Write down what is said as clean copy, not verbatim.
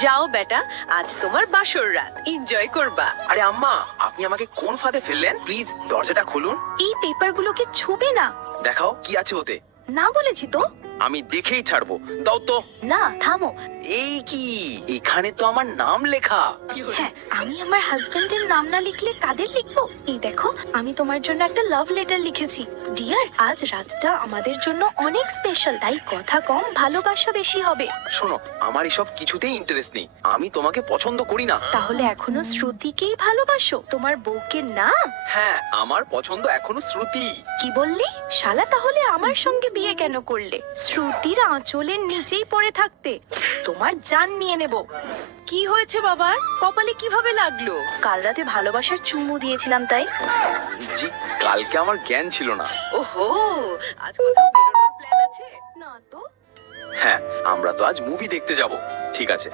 যাও বেটা, আজ তোমার বাসর রাত, এনজয় করবা। আরে আম্মা, আপনি আমাকে কোন ফাঁদে ফেললেন? প্লিজ দরজাটা খুলুন। এই পেপারগুলোকে ছুবে না। দেখাও কি আছে ওতে। না বলেছি তো। আমি দেখেই ছাড়বো, দাও তো। না, থামো। এই কি, এখানে তো আমার নাম লেখা। হ্যাঁ, আমি আমার হাজবেন্ডের নাম না লিখলে কাদের লিখবো? এই দেখো, আমি তোমার জন্য একটা লাভ লেটার লিখেছি। ডিয়ার, আজ রাতটা আমাদের জন্য অনেক স্পেশাল, তাই কথা কম, ভালোবাসা বেশি হবে। শোনো, আমার এসব কিছুতেই ইন্টারেস্ট নেই। আমি তোমাকে পছন্দ করি না। তাহলে এখনো শ্রুতিকেই ভালোবাসো, তোমার বউকে না? হ্যাঁ, আমার পছন্দ এখনো শ্রুতি। কি বললি? শালা, তাহলে আমার সঙ্গে বিয়ে কেন করলে? শ্রুতির আঁচলের নিচেই পড়ে থাকতে। তোমার জান নিয়ে নেব। কি হয়েছে বাবার কপালে, কিভাবে লাগলো? কাল রাতে ভালোবাসার চুমু দিয়েছিলাম তাই। জি, কালকে আমার জ্ঞান ছিল না। ওহো, আজ কোথাও বেরোনোর প্ল্যান আছে? না তো। হ্যাঁ, আমরা তো আজ মুভি দেখতে যাব। ঠিক আছে,